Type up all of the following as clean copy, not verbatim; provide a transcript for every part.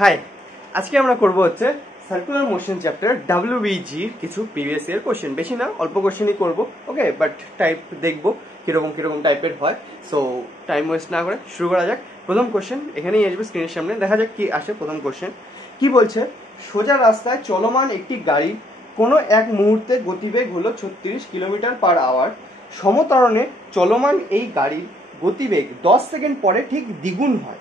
High, আজকে আমরা করব হচ্ছে সার্কুলার মোশন চ্যাপ্টার ডাব্লিউবিজির কিছু প্রিভিয়াস ইয়ার কোশ্চেন, বেশি না অল্প কোশ্চেনই করব। ওকে, বাট টাইপ দেখবো কিরকম টাইপের হয়। সো টাইম ওয়েস্ট না করে শুরু করা যাক। প্রথম কোশ্চেন এখানেই আসবে স্ক্রিনের সামনে, দেখা যাক কি আসে। প্রথম কোশ্চেন কি বলছে, সোজা রাস্তায় চলমান একটি গাড়ি কোনো এক মুহূর্তে গতিবেগ হলো 36 কিলোমিটার পার আওয়ার। সমতরণে চলমান এই গাড়ির গতিবেগ 10 সেকেন্ড পরে ঠিক দ্বিগুণ হয়।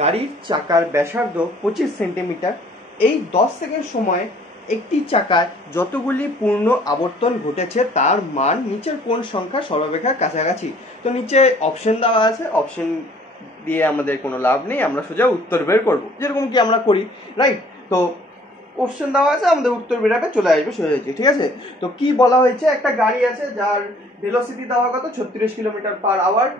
গাড়ির চাকার ব্যাসার্ধ 25 সেন্টিমিটার। এই 10 সেকেন্ড সময়ে একটি চাকায় যতগুলি পূর্ণ আবর্তন ঘটেছে তার মান নিচের কোন সংখ্যা সর্বাপেক্ষা কাছাকাছি। তো নিচে অপশন দেওয়া আছে, অপশন দিয়ে আমাদের কোনো লাভ নেই, আমরা সোজা উত্তর বের করবো, যেরকম কি আমরা করি, রাইট? তো অপশন দেওয়া আছে, আমাদের উত্তর বেরাবে চলে আসবে সোজা। ঠিক আছে, তো কি বলা হয়েছে, একটা গাড়ি আছে যার ভেলোসিটি দেওয়া কত, 36 কিলোমিটার পার আওয়ার।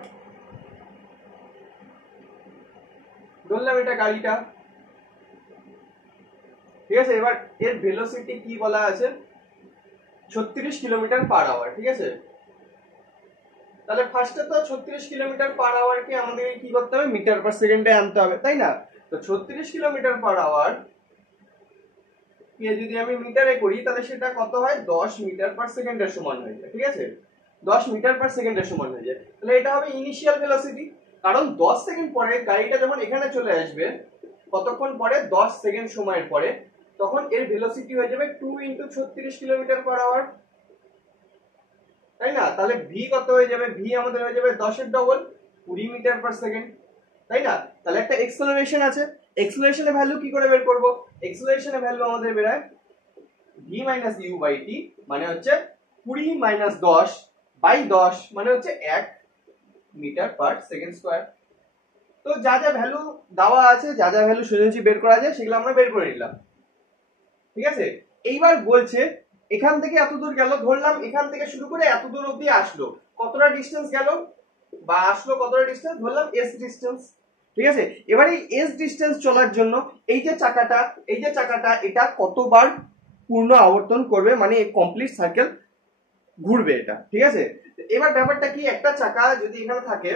ধরলাম এটা গাড়িটা, ঠিক আছে। এবার এর ভেলোসিটি কি বলা আছে, 36 কিলোমিটার পার আওয়ার। ঠিক আছে, তাহলে ফার্স্টে তো 36 কিলোমিটার পার আওয়ার কে আমাদের কি করতে হবে, মিটার পার সেকেন্ডে আনতে হবে, তাই না? তো 36 কিলোমিটার পার আওয়ার কে যদি আমি মিটারে করি তাহলে সেটা কত হয়, 10 মিটার পার সেকেন্ডের সমান হয়ে যায়। ঠিক আছে, 10 মিটার পার সেকেন্ডের সমান হয়ে যায়। তাহলে এটা হবে ইনিশিয়াল ভেলোসিটি, কারণ 10 সেকেন্ড পরে গাড়িটা যখন এখানে চলে আসবে, কতক্ষণ পরে, 10 সেকেন্ড সময়ের পরে, তখন এর ভেলোসিটি হয়ে যাবে 2 ইন্টু 36 কিলোমিটার পার আওয়ার, তাই না? তাহলে ভি কত হয়ে যাবে, ভি আমাদের হয়ে যাবে 10 এর ডবল, 20 মিটার পার সেকেন্ড, তাই না? তাহলে একটা এক্সেলারেশন আছে, এক্সেলারেশনের ভ্যালু কি করে বের করব, এক্সেলারেশনের ভ্যালু আমাদের বেরায় V minus you by T, মানে হচ্ছে 20 মাইনাস 10 বাই 10, মানে হচ্ছে 1 মিটার পার সেকেন্ড স্কয়ার। তো যা যা ভ্যালু দেওয়া আছে, যা যা ভ্যালু সোজাসুজি বের করা যায় সেগুলো আমরা বের করে নিলাম। ঠিক আছে, এইবার বলছে এখান থেকে এত দূর গেল, ধরলাম এখান থেকে শুরু করে এত দূর অবধি আসলো, কতটা ডিস্টেন্স গেল বা আসলো, কতটা ডিস্টেন্স ধরলাম এস ডিস্টেন্স। ঠিক আছে, এবার এই এস ডিস্টেন্স চলার জন্য এই যে চাকাটা এটা কতবার পূর্ণ আবর্তন করবে, মানে কমপ্লিট সার্কেল ঘুরবে এটা। ঠিক আছে, এবার ব্যাপারটা কি, একটা চাকা যদি এখানে থাকে,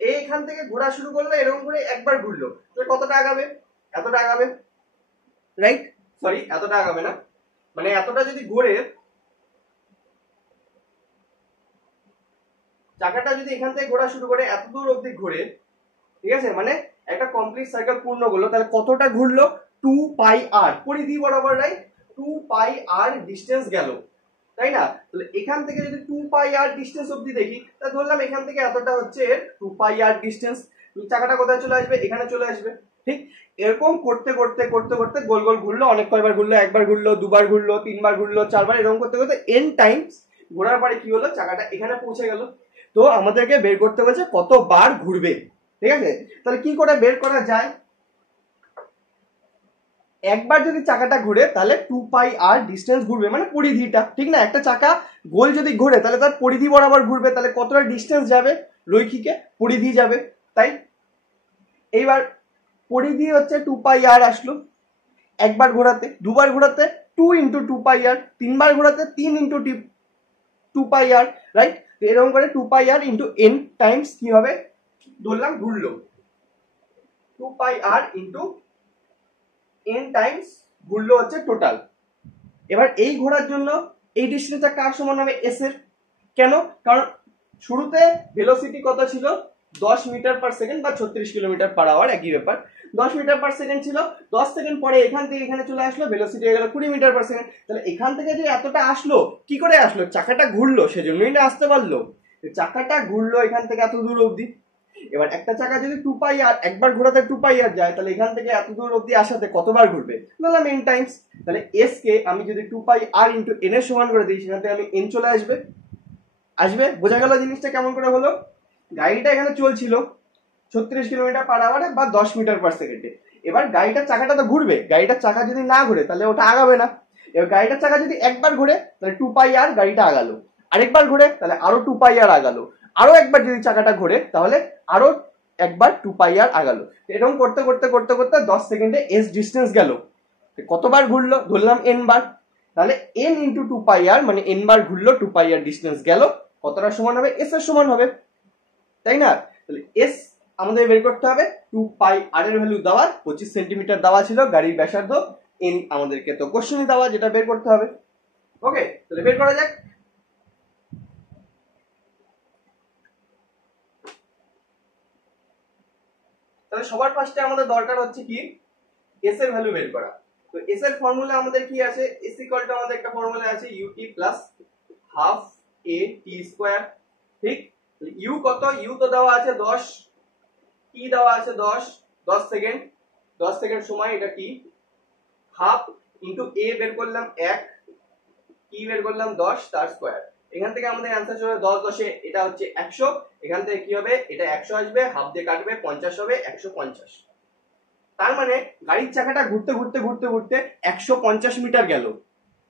এইখান থেকে ঘোরা শুরু করলো, এরকম করে একবার ঘুরলো, তাহলে কতটা আগাবে, এতটা আগাবে, রাইট? সরি, এতটা আগাবে না, মানে এতটা যদি ঘুরে, চাকাটা যদি এখান থেকে ঘোরা শুরু করে এত দূর অবধি ঘুরে, ঠিক আছে, মানে একটা কমপ্লিট সাইকেল পূর্ণ করলো, তাহলে কতটা ঘুরলো, 2 পাই আর, পরিধি বরাবর, রাইট? 2 পাই আর ডিস্টেন্স গেল, তাই না? তাহলে এখান থেকে যদি 2 পাই আর ডিস্টেন্স অবধি দেখি, তাহলে ধরলাম এখান থেকে এতটা হচ্ছে 2 পাই আর ডিস্টেন্স, চাকাটা কোথায় চলে আসবে, এখানে চলে আসবে। ঠিক এরকম করতে করতে করতে করতে গোল গোল ঘুরলো, অনেক কয়বার ঘুরলো, একবার ঘুরলো, দুবার ঘুরলো, তিনবার ঘুরলো, চারবার, এরকম করতে করতে n টাইমস ঘোরার পরে কি হলো, চাকাটা এখানে পৌঁছে গেল। তো আমাদেরকে বের করতে হচ্ছে কতবার ঘুরবে। ঠিক আছে, তাহলে কি করে বের করা যায়, একবার যদি চাকাটা ঘুরে তাহলে 2 পাই আর ডিস্টেন্স ঘুরবে, মানে পরিধিটা, ঠিক না? একটা চাকা গোল যদি ঘুরে তাহলে তার পরিধি বরাবর ঘুরবে, তাহলে কতটা ডিস্টেন্স যাবে, রৈখিকে পরিধি যাবে, তাই? এইবার পরিধি হচ্ছে 2 পাই আর আসলো, একবার ঘোরাতে, দুবার ঘোরাতে 2 ইন্টু 2 পাই আর, তিনবার ঘোরাতে 3 ইন্টু 2 পাই আর, রাইট? এরকম করে 2 পাই আর ইন্টু n টাইমস কি হবে, ধরলাম ঘুরলো, 2 পাই আর ইন্টু n টাইমস ঘুরলো হচ্ছে টোটাল। এবার এই ঘোরার জন্য এই ডিস্টেন্সটা কার সমান হবে, s এর। কেন, কারণ শুরুতে ভেলোসিটি কত ছিল, 10 মিটার পার সেকেন্ড বা 36 কিলোমিটার পার আওয়ার, একই ব্যাপার। 10 মিটার পার সেকেন্ড ছিল, 10 সেকেন্ড পরে এখান থেকে এখানে চলে আসলো, ভেলোসিটি হয়ে গেল 20 মিটার পার সেকেন্ড। তাহলে এখান থেকে যে এতটা আসলো, কি করে আসলো, চাকাটা ঘুরলো, সেজন্যই না আসতে পারলো, চাকাটা ঘুরলো এখান থেকে এত দূর অবধি। এবার একটা চাকা যদি 2 পাই আর, একবার ঘোরাতে 2 পাই আর যায়, তাহলে এখান থেকে এত দূর অবধি আসাতে কতবার ঘুরবে, বললাম n টাইমস। তাহলে s কে আমি যদি 2 পাই আর ইন্টু n এর সমান করে দিই, সেখান থেকে আমি n চলে আসবে। বোঝা গেল জিনিসটা কেমন করে হলো? গাড়িটা এখানে চলছিল 36 কিলোমিটার পার আওয়ারে বা 10 মিটার পার সেকেন্ডে। এবার গাড়িটার চাকাটা তো ঘুরবে, গাড়িটার চাকা যদি না ঘুরে তাহলে ওটা আগাবে না। এবার গাড়িটার চাকা যদি একবার ঘুরে তাহলে 2 পাই আর, গাড়িটা আগালো, আরেকবার ঘুরে তাহলে আরো 2 পাই আর আগালো, আরো একবার যদি চাকাটা ঘুরে তাহলে আরো একবার 2 পাই আর আগালো। এরকম করতে করতে করতে করতে 10 সেকেন্ডে s ডিস্টেন্স গেল, কতবার ঘুরলো, ধরলাম n বার, তাহলে n ইন্টু 2 পাই আর, মানে n বার ঘুরলো, 2 পাই আর ডিস্টেন্স গেল, কতটা সমান হবে, s এর সমান হবে, তাই না? তাহলে s আমাদের বের করতে হবে 2 পাই আর এর ভ্যালু দেওয়া, 25 সেন্টিমিটার দেওয়া ছিল গাড়ির ব্যাসার্ধ, এন আমাদেরকে তো কোশ্চেনে দেওয়া, যেটা বের করতে হবে। ওকে, তাহলে বের করা যাক। তাহলে সবার ফার্স্টে আমাদের দরকার হচ্ছে কি এস এর ভ্যালু বের করা। তো এস এর ফর্মুলা আমাদের কি আছে, এস ইকুয়াল টু আমাদের একটা ফর্মুলা আছে ইউটি প্লাস হাফ এ টি স্কয়ার। ঠিক, ইউ কত, ইউ তো দেওয়া আছে 10, টি দেওয়া আছে 10 সেকেন্ড, 10 সেকেন্ড সময় এটা টি, হাফ ইনটু এ বের করলাম 1, টি বের করলাম 10 তার স্কয়ার। এখান থেকে আমাদের অ্যানসার চলে 10 10 এটা হচ্ছে 100, এখান থেকে কি হবে, এটা 100 আসবে, হাফ দিয়ে কাটবে 50 হবে, 150। তার মানে গাড়ির চাকাটা ঘুরতে ঘুরতে ঘুরতে ঘুরতে 150 মিটার গেল।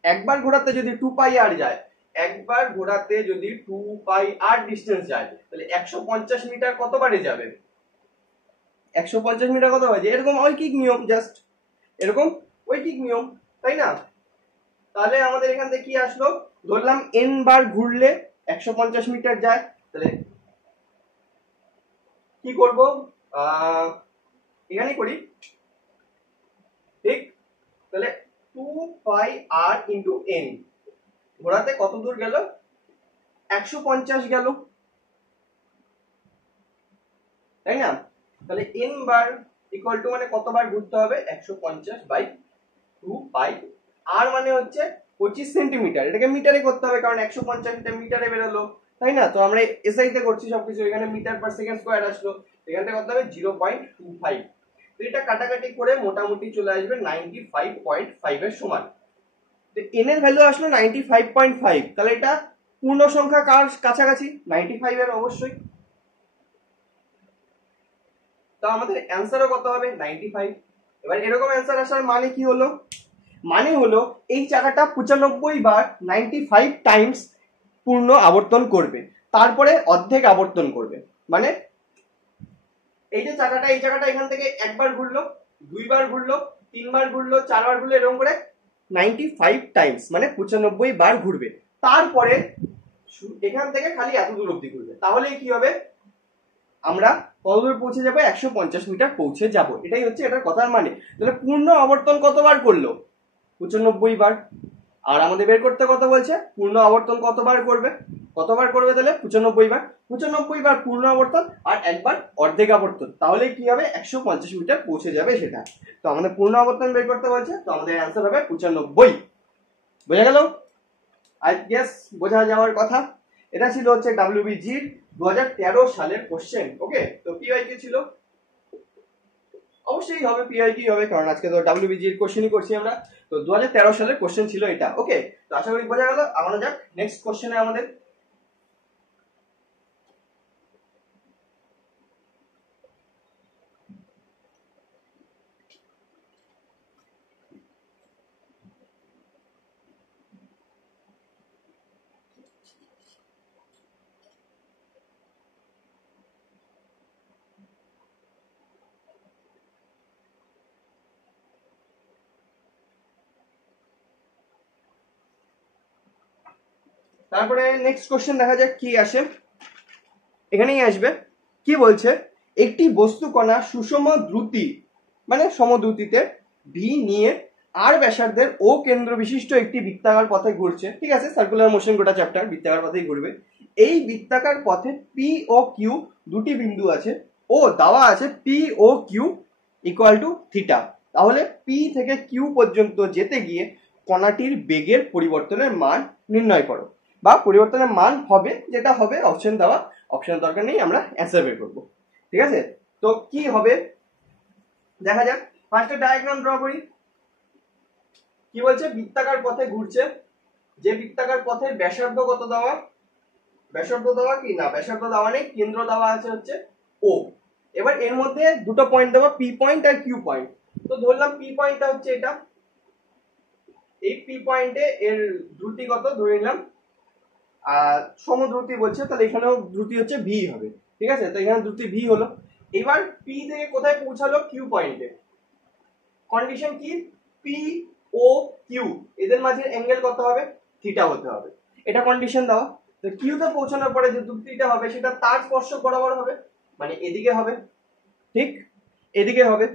একবার ঘোরাতে যদি 2 পাই আর যায়, একবার ঘোরাতে যদি 2 পাই আর ডিসটেন্স যায়, তাহলে 150 মিটার কতবারে যাবে, 150 মিটার কতবার যায়, এরকম ঐকিক নিয়ম, জাস্ট এরকম ঐকিক নিয়ম, তাই না? তাহলে আমাদের এখান থেকে কি আসলো, ধরলাম n বার ঘুরলে 150 মিটার যায়, তাহলে কি করব, এখানেই করি। ঠিক, তাহলে 2 পাই আর ইনটু n, ঘোরাতে কত দূর গেল, 150 গেল, তাই না? তাহলে n বার ইকুয়াল টু মানে কতবার ঘুরতে হবে, 150 বাই 2 পাই, আর মানে হচ্ছে 25 সেন্টিমিটার, এটাকে মিটারে করতে হবে কারণ 150 এটা মিটারে বেরোলো, তাই না? তো আমরা এসআই তে করছি সবকিছু, এখানে মিটার পার সেকেন্ড স্কয়ার আসলো, এখান থেকে করতে হবে 0.25, তো এটা কাটাকাটি করে মোটামুটি চলে আসবে 95.5 এর সমান। তো n এর ভ্যালু আসলো 95.5, তাহলে এটা পূর্ণ সংখ্যা কার কাছাকাছি, 95 এর অবশ্যই। তো আমাদের অ্যানসারও কত হবে, 95। এবার এরকম অ্যানসার আসার মানে কি হলো, মানে হলো এই চাকাটা 95 বার 95 টাইমস পূর্ণ আবর্তন করবে, তারপরে অর্ধেক আবর্তন করবে। মানে এই যে চাকাটা, এই চাকাটা এখান থেকে একবার ঘুরলো, দুইবার ঘুরলো, তিনবার ঘুরলো, চারবার ঘুরলো, এরকম করে 95 টাইমস মানে 95 বার ঘুরবে, তারপরে এখান থেকে খালি এত দূর অবধি ঘুরবে, তাহলে কি হবে, আমরা কত দূর পৌঁছে যাবো, 150 মিটার পৌঁছে যাব, এটাই হচ্ছে এটার কথার মানে। তাহলে পূর্ণ আবর্তন কতবার করলো, 95 বার, আর আমাদের বের করতে কত বলছে, পূর্ণ আবর্তন কতবার করবে, কতবার করবে, তাহলে 95 বার, 95 বার পূর্ণ আবর্তন আর একবার অর্ধেক আবর্তন, তাহলে কি হবে, 150 মিটার পৌঁছে যাবে সেটা। তো আমাদের পূর্ণ আবর্তন বের করতে বলছে, তো আমাদের অ্যান্সার হবে 95। বোঝা গেল? আই গেস বোঝা যাওয়ার কথা। এটা ছিল হচ্ছে WBG 2013 সালের কোশ্চেন। ওকে, তো পিওয়াইকিউ ছিল, অবশ্যই হবে পিওয়াইকিউ হবে, কারণ আজকে তো WBG এর কোশ্চেনই করছি আমরা। তো 2013 সালের কোশ্চেন ছিল এটা। ওকে, তো আশা করি বোঝা গেল। আমরা যাক নেক্সট কোশ্চেনে আমাদের। তারপরে নেক্সট কোশ্চেন দেখা যাক কি আসে, এখানেই আসবে। কি বলছে, একটি বস্তু কণা সুষম দ্রুতি মানে সমদ্রুতিতে ভি নিয়ে আর ব্যাসার্ধের ও কেন্দ্র বিশিষ্ট একটি বৃত্তাকার পথে ঘুরছে। ঠিক আছে, সার্কুলার মোশন গোটা চ্যাপ্টার বৃত্তাকার পথেই ঘুরবে। এই বৃত্তাকার পথে পি ও কিউ দুটি বিন্দু আছে, ও দেওয়া আছে পি ও কিউ ইকুয়াল টু থিটা। তাহলে পি থেকে কিউ পর্যন্ত যেতে গিয়ে কণাটির বেগের পরিবর্তনের মান নির্ণয় করো, বা পরিবর্তনের মান হবে, যেটা হবে অপশন দেওয়া, অপশনের দরকার নেই, আমরা অ্যান্সার বের করবো। ঠিক আছে, তো কি হবে দেখা যাক। ফার্স্টে ডায়াগ্রাম ড্র করি। কি বলছে, বৃত্তাকার পথে ঘুরছে, যে বৃত্তাকার পথে ব্যাসার্ধ কত দেওয়া, ব্যাসার্ধ দেওয়া কি না, ব্যাসার্ধ দেওয়া নেই, কেন্দ্র দেওয়া আছে হচ্ছে ও। এবার এর মধ্যে দুটো পয়েন্ট দেওয়া, পি পয়েন্ট আর কিউ পয়েন্ট। তো ধরলাম পি পয়েন্টটা হচ্ছে এটা, এই পি পয়েন্টে এর দ্রুতি কত ধরে নিলাম, সমদ্রুতি বলছে, তাহলে এখানেও দ্রুতি হচ্ছে ভি হবে। ঠিক আছে, তো এখানে দ্রুতি ভি হলো। এবার পি থেকে কোথায় পৌঁছালো, কিউ পয়েন্টে। কন্ডিশন কি, পি ও কিউ এদের মাঝে অ্যাঙ্গেল কত হবে, থিটা হতে হবে, এটা কন্ডিশন দেওয়া। তো কিউ তে পৌঁছানোর পরে যে দ্রুতিটা হবে সেটা তার স্পর্শক বরাবর হবে, মানে এদিকে হবে। ঠিক এদিকে হবে।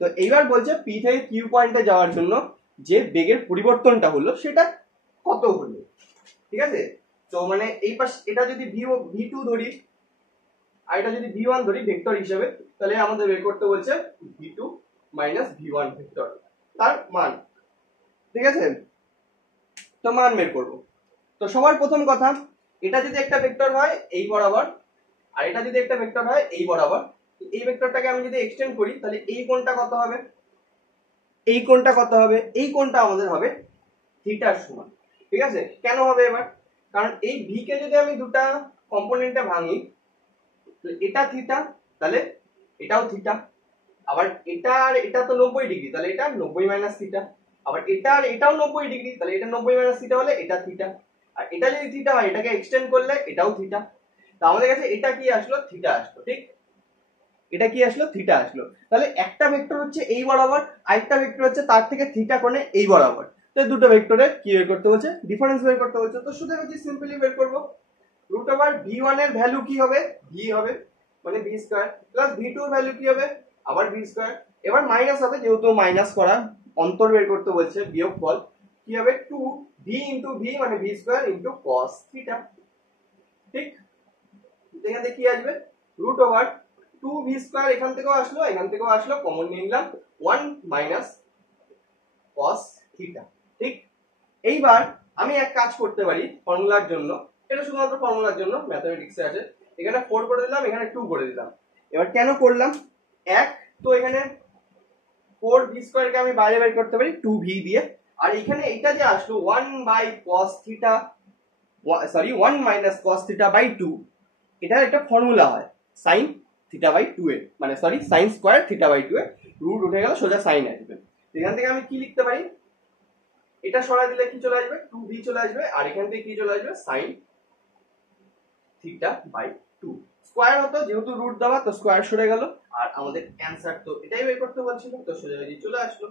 তো এইবার বলছে পি থেকে কিউ পয়েন্টে যাওয়ার জন্য যে বেগের পরিবর্তনটা হলো সেটা কত হলো, ঠিক আছে। তো মানে এই পাশ এটা যদি ভি2 ধরি আর এটা যদি ভি1 ধরি ভেক্টর হিসেবে, তাহলে আমাদের বের করতে বলছে ভি2 মাইনাস ভি1 ভেক্টর তার মান, ঠিক আছে। তো মান বের করব। তো সবার প্রথম কথা, এটা যদি একটা ভেক্টর হয় এই বরাবর আর এটা যদি একটা ভেক্টর হয় এই বরাবর, এই ভেক্টরটাকে আমি যদি এক্সটেন্ড করি তাহলে এই কোণটা কত হবে, এই কোণটা কত হবে, এই কোণটা আমাদের হবে থিটার সমান, ঠিক আছে। কেন হবে এবার, কারণ এই ভি কে যদি আমি দুটা কম্পোনেন্টে ভাঙি, এটা থিটা তাহলে এটাও থিটা, আবার এটা আর এটা তো 90 ডিগ্রি তাহলে এটা 90 মাইনাস থিটা, আবার এটা আর এটাও 90 ডিগ্রি তাহলে এটা 90 মাইনাস থিটা হলে এটা থিটা, আর এটা যদি থিটা হয় এটাকে এক্সটেন্ড করলে এটাও থিটা। তো আমাদের কাছে এটা কি আসলো, থিটা আসলো, ঠিক। এটা কি আসলো, থিটা আসলো। তাহলে একটা ভেক্টর হচ্ছে এই বরাবর, আরেকটা ভেক্টর হচ্ছে তার থেকে থিটা কোণে এই বরাবর। তো দুটো ভেক্টরের কি বের করতে হচ্ছে, ডিফারেন্স বের করতে হচ্ছে। তো শুধু আমি সিম্পলি বের করব রুট ওভার v1 এর ভ্যালু কি হবে, v হবে মানে v স্কয়ার প্লাস v2 এর ভ্যালু কি হবে আবার v স্কয়ার, এবার মাইনাস হবে যেহেতু মাইনাস করা অন্তর বের করতে বলছে বিয়োগফল, কি হবে 2v ইনটু v মানে v square into cos theta, ঠিক। এখান থেকে কি আসবে রুট ওভার 2v স্কয়ার, এখান থেকেও আসলো কমন নিয়ে নিলাম 1 মাইনাস cos থিটা, ঠিক। এইবার আমি এক কাজ করতে পারি ফর্মুলার জন্য, এটা শুধুমাত্র ফর্মুলার জন্য, ম্যাথমেটিক্সে আছে, এখানে 4 করে দিলাম এখানে 2 করে দিলাম। এবার কেন করলাম এক, তো এখানে 4v স্কয়ার কে আমি বাইরে বের করতে পারি 2v দিয়ে, আর এখানে এটা যে আসলো 1 by cos theta, sorry 1 minus cos theta by 2, এটার একটা ফর্মুলা হয় sin থিটা বাই 2 এর, মানে sorry sin square theta by 2 এর, রুট উঠে গেল সোজা sin আসবে। এখান থেকে আমি কি লিখতে পারি, এটা সরাই দিলে কি চলে আসবে 2v চলে আসবে, আর এখান থেকে কি চলে আসবে sin থিটা বাই 2, স্কয়ার হতো যেহেতু রুট দেওয়া তো স্কয়ার সরে গেল, আর আমাদের অ্যানসার তো এটাই বের করতে বলছিল, তো সোজাসুজি চলে আসলো,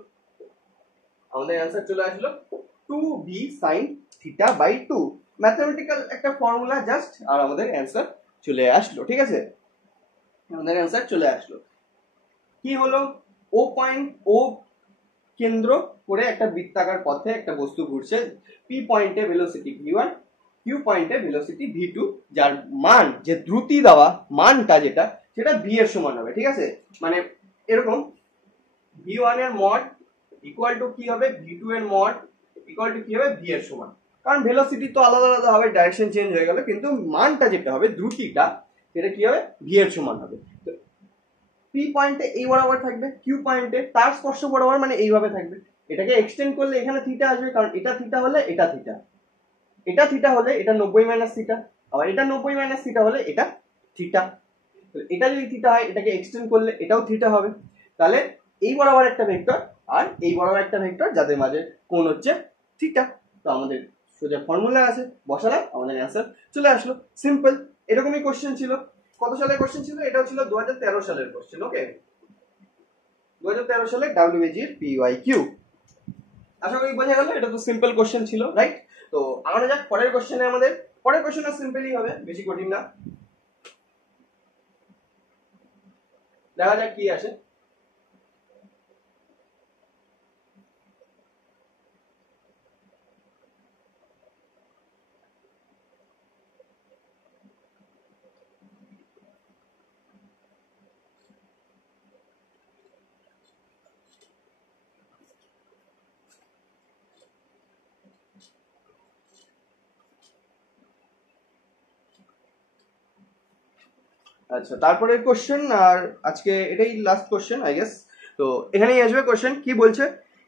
আমাদের অ্যানসার চলে আসলো 2v sin theta by 2, mathematical একটা ফর্মুলা জাস্ট, আর আমাদের অ্যানসার চলে আসলো, ঠিক আছে। আমাদের অ্যানসার চলে আসলো। কি হলো, ও পয়েন্ট, ও কেন্দ্র করে একটা বৃত্তাকার পথে একটা বস্তু ঘুরছে, পি পয়েন্টে ভেলোসিটি v1, কিউ পয়েন্টে ভেলোসিটি v2, যার মান যে দ্রুতি দেওয়া মানটা যেটা সেটা v এর সমান হবে, ঠিক আছে। মানে এরকম v1 এর মড ইকুয়াল টু কি হবে v2 এর মড ইকুয়াল টু কি হবে v এর সমান, কারণ ভেলোসিটি তো আলাদা আলাদা হবে, ডাইরেকশন চেঞ্জ হয়ে গেল, কিন্তু মানটা যেটা হবে দ্রুতিটা সেটা কি হবে v এর সমান হবে। তো পি পয়েন্টে এই বরাবর থাকবে, কিউ পয়েন্টে তার স্পর্শ বরাবর মানে এইভাবে থাকবে, এটাকে এক্সটেন্ড করলে এখানে থিটা আসবে, কারণ এটা থিটা হলে এটা থিটা, এটা থিটা হলে এটা 90 মাইনাস থিটা, আবার এটা 90 মাইনাস থিটা হলে এটা থিটা। এটা যদি থিটা হয় এটাকে এক্সটেন্ড করলে এটাও থিটা হবে, তাহলে এই বরাবর একটা ভেক্টর আর এই বরাবর একটা ভেক্টর যাদের মাঝে কোণ হচ্ছে থিটা। তো আমাদের সোজা ফর্মুলা আছে, বসালাম আমাদের অ্যান্সার চলে আসলো, সিম্পল। এরকমই কোশ্চেন ছিল, কত সালের কোশ্চেন ছিল, এটাও ছিল 2013 সালের কোশ্চেন, ওকে 2013 সালে WBG এর PYQ। আশা করি বোঝা গেল, এটা তো সিম্পল কোশ্চেন ছিল, রাইট। তো আমরা যাক পরের কোশ্চেনে, আমাদের পরের কোশ্চেনটা সিম্পলই হবে, বেশি কঠিন না, দেখা যাক কি আসে। আচ্ছা, তারপরের কোশ্চেন, আর আজকে এটাই লাস্ট কোশ্চেন আই গেস। তো এখানেই আসবে কোশ্চেন, কি বলছে,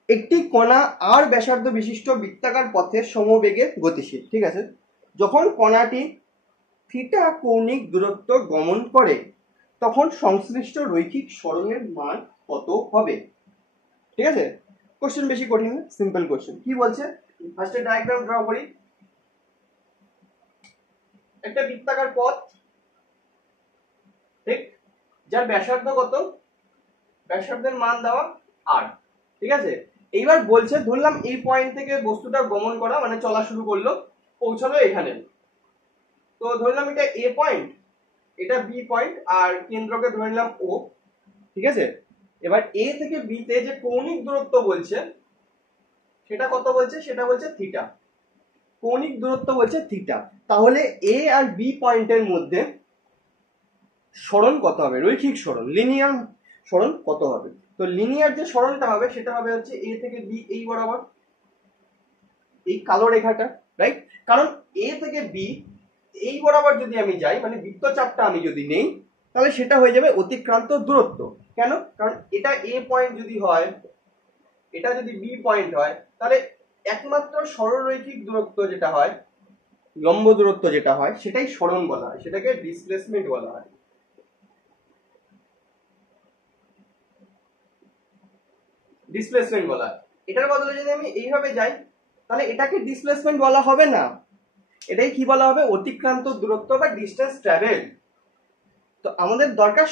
একটি কণা আর ব্যাসার্ধ বিশিষ্ট বৃত্তাকার পথে সমবেগে গতিশীল, ঠিক আছে। যখন কণাটি থিটা কৌণিক দূরত্ব গমন করে তখন সংশ্লিষ্ট রৈখিক সরণের মান কত হবে, ঠিক আছে। কোশ্চেন বেশি কঠিন না, সিম্পল কোশ্চেন। কি বলছে, ফার্স্টে ডায়াগ্রাম ড্র করি, একটা বৃত্তাকার পথ, ঠিক, যার ব্যাসার্ধ কত, ব্যাসার্ধের মান দেওয়া আর, ঠিক আছে। এইবার বলছে ধরলাম এই পয়েন্ট থেকে বস্তুটা গমন করা মানে চলা শুরু করলো, পৌঁছালো এখানে, তো ধরলাম এটা এ পয়েন্ট, এটা বি পয়েন্ট, আর কেন্দ্রকে ধরে নিলাম ও, ঠিক আছে। এবার এ থেকে বি তে যে কৌণিক দূরত্ব বলছে সেটা কত বলছে, সেটা বলছে থিটা। কৌণিক দূরত্ব বলছে থিটা। তাহলে এ আর বি পয়েন্টের মধ্যে সরণ কত হবে, রৈখিক সরণ, লিনিয়ার সরণ কত হবে? তো লিনিয়ার যে সরণটা হবে সেটা হবে হচ্ছে এ থেকে বি এই বরাবর, এই কালো রেখাটা, রাইট। কারণ এ থেকে বি এই বরাবর যদি আমি যাই, মানে বৃত্তচাপটা আমি যদি নেই, তাহলে সেটা হয়ে যাবে অতিক্রান্ত দূরত্ব। কেন? কারণ এটা এ পয়েন্ট যদি হয়, এটা যদি বি পয়েন্ট হয়, তাহলে একমাত্র সরলরৈখিক দূরত্ব যেটা হয়, লম্ব দূরত্ব যেটা হয়, সেটাই সরণ বলা হয়, সেটাকে ডিসপ্লেসমেন্ট বলা হয়। ডিসপ্লেসমেন্ট বলা হয়। এটার বদলে যদি আমি এইভাবে যাই, তাহলে এটাকে ডিসপ্লেসমেন্ট বলা হবে না, এটাই কি বলা হবে, অতিক্রান্ত দূরত্ব বা ডিস্টেন্স ট্রাভেল। তো আমাদের দরকার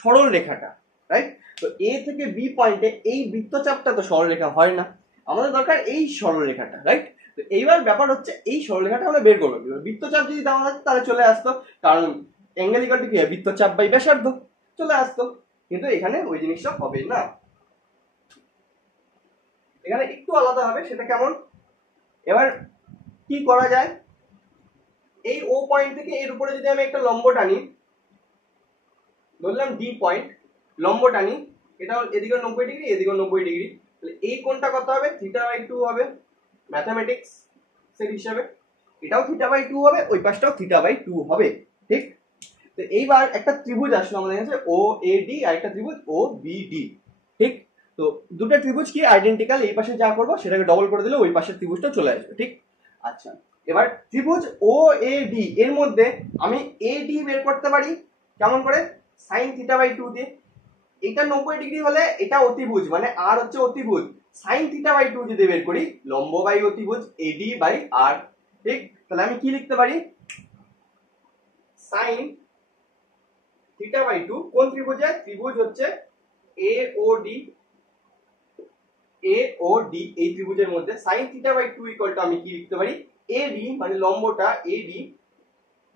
সরল রেখাটা, রাইট। তো এ থেকে বি পয়েন্টে এই বৃত্তচাপটা তো সরল রেখা হয় না, আমাদের দরকার এই সরল রেখাটা, রাইট। তো এইবার ব্যাপার হচ্ছে এই সরল রেখাটা আমরা বের করবো। বৃত্তচাপ যদি দেওয়া হয় তাহলে চলে আসতো, কারণ অ্যাঙ্গেল ইকুয়াল টু কি, বৃত্তচাপ বাই ব্যাসার্ধ, চলে আসতো। কিন্তু এখানে ওই জিনিসটা হবে না, এখানে একটু আলাদা হবে। সেটা কেমন? এবার কি করা যায়, এই ও পয়েন্ট থেকে এর উপরে যদি আমি একটা লম্ব টানি, বললাম ডি পয়েন্ট, লম্ব টানি, এটা এদিকে 90 ডিগ্রি, এদিকে 90 ডিগ্রি, তাহলে এই কোণটা কত হবে, থিটা বাই 2 হবে ম্যাথমেটিক্স এর হিসাবে। এটাও থিটা বাই 2 হবে, ওই পাশটাও থিটা বাই 2 হবে, ঠিক। তো এইবার একটা ত্রিভুজ আসলো আমাদের কাছে ও এ ডি, আর একটা ত্রিভুজ ও বি ডি, ঠিক। তো দুটো ত্রিভুজ কি আইডেন্টিক্যাল, এই পাশে যা করবো সেটাকে ডবল করে দিলে ওই পাশের ত্রিভুজটা চলে আসবে, ঠিক। আচ্ছা, এবার ত্রিভুজ ও এ ডি এর মধ্যে আমি এ ডি বের করতে পারি কেমন করে, সাইন থিটা বাই 2 দিয়ে। এটা 90 ডিগ্রি হলে এটা অতিভুজ, মানে আর হচ্ছে অতিভুজ, সাইন থিটা বাই 2 যদি বের করি, লম্ব বাই অতিভুজ এডি বাই আর, ঠিক। তাহলে আমি কি লিখতে পারি, সাইন থিটা বাই 2 কোন ত্রিভুজে, ত্রিভুজ হচ্ছে এ ও ডি, এ ও ডি, এই ত্রিভুজের মধ্যে sine theta by 2 equal to আমি কি লিখতে পারি, এডি মানে লম্বটা এডি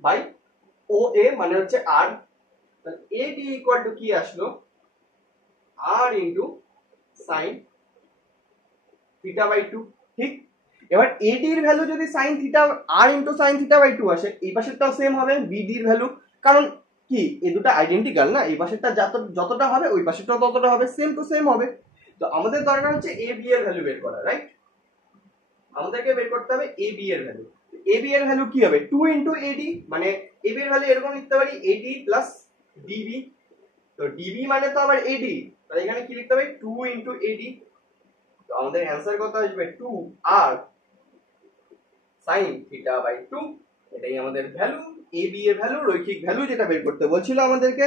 বাই ও এ মানে হচ্ছে আর, তাহলে এডি ইকুয়াল টু কি আসলো, আর ইনটু সাইন থিটা বাই 2, ঠিক। এবার এডি এর ভ্যালু যদি সাইন থিটা আর ইনটু সাইন থিটা বাই 2 আসে, এই পাশেরটাও সেম হবে বিডি এর ভ্যালু, কারণ কি এই দুটো আইডেন্টিক্যাল না, এই পাশেরটা যতটা হবে ওই পাশেরটাও ততটা হবে, সেম টু সেম হবে। তো আমাদের দরকার হচ্ছে এ বি এর ভ্যালু বের করা, রাইট। আমাদেরকে বের করতে হবে এ বি এর ভ্যালু। এ বি এর ভ্যালু কি হবে, 2 ইনটু এডি, মানে এ বি এর ভ্যালু এরকম লিখতে পারি এডি প্লাস ডিবি। তো ডিবি মানে তো আবার এডি, তাহলে এখানে কি লিখতে হবে, 2 ইনটু এডি। তো আমাদের অ্যান্সার কত আসবে, 2 আর সাইন থিটা বাই 2, এটাই আমাদের ভ্যালু, এ বি এর ভ্যালু, রৈখিক ভ্যালু যেটা বের করতে বলছিল আমাদেরকে।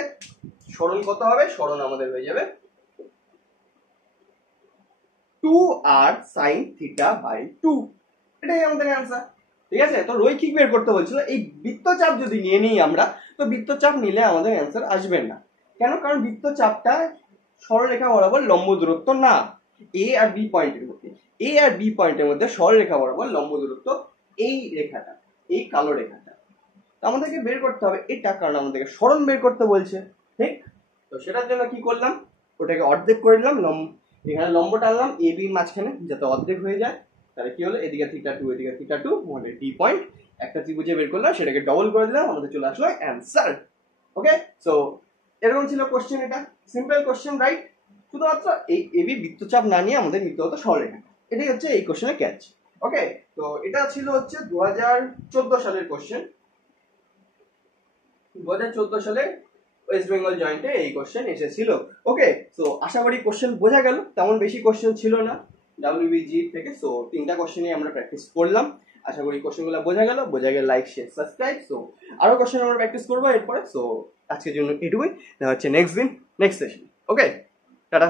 সরণ কত হবে, সরণ আমাদের হয়ে যাবে 2 আর সাইন থিটা বাই 2, এটাই আমাদের অ্যান্সার, ঠিক আছে। তো রৈখিক বের করতে বলছিল, এই বৃত্তচাপ যদি নিয়ে নিই আমরা, তো বৃত্তচাপ নিলে আমাদের অ্যান্সার আসবে না। কেন? কারণ বৃত্তচাপটা সরলরেখা বরাবর লম্ব দূরত্ব না, এ আর বি পয়েন্টের মধ্যে, এ আর বি পয়েন্টের মধ্যে সরলরেখা বরাবর লম্ব দূরত্ব এই রেখাটা, এই কালো রেখাটা। তো আমাদেরকে বের করতে হবে এটা, কারণ আমাদেরকে সরণ বের করতে বলছে, ঠিক। তো সেটার জন্য কি করলাম, ওটাকে অর্ধেক করে নিলাম, এখানে লম্ব টানলাম এ বির মাঝখানে যাতে অর্ধেক হয়ে যায়, তাহলে কি হলো, এদিকে থিটা 2 এদিকে থিটা 2, মানে ডি পয়েন্ট একটা ত্রিভুজে বের করলাম, সেটাকে ডবল করে দিলাম, আমাদের চলে আসলো অ্যান্সার। ওকে, সো এরকম ছিল কোশ্চেন, এটা সিম্পল কোশ্চেন, রাইট। শুধুমাত্র এই এবি বৃত্তচাপ না নিয়ে আমাদের নিতে হতো সরলরেখা, এটাই হচ্ছে এই কোশ্চেনের ক্যাচ। ওকে, তো এটা ছিল হচ্ছে 2014 সালের কোশ্চেন। 2014 সালে ওয়েস্ট বেঙ্গল জয়েন্টে এই কোশ্চেন এসেছিল। ওকে, সো আশা করি কোশ্চেন বোঝা গেল, তেমন বেশি কোশ্চেন ছিল না ডাব্লিউবিজি থেকে। সো 3টা কোশ্চেনই আমরা প্র্যাকটিস করলাম, আশা করি কোশ্চেনগুলো বোঝা গেল। Like share subscribe. সো আরো কোশ্চেন আমরা প্র্যাকটিস করবো এরপরে। সো আজকের জন্য এটুকুই, দেখা হচ্ছে নেক্সট দিন নেক্সট সেশন। ওকে, টাটা।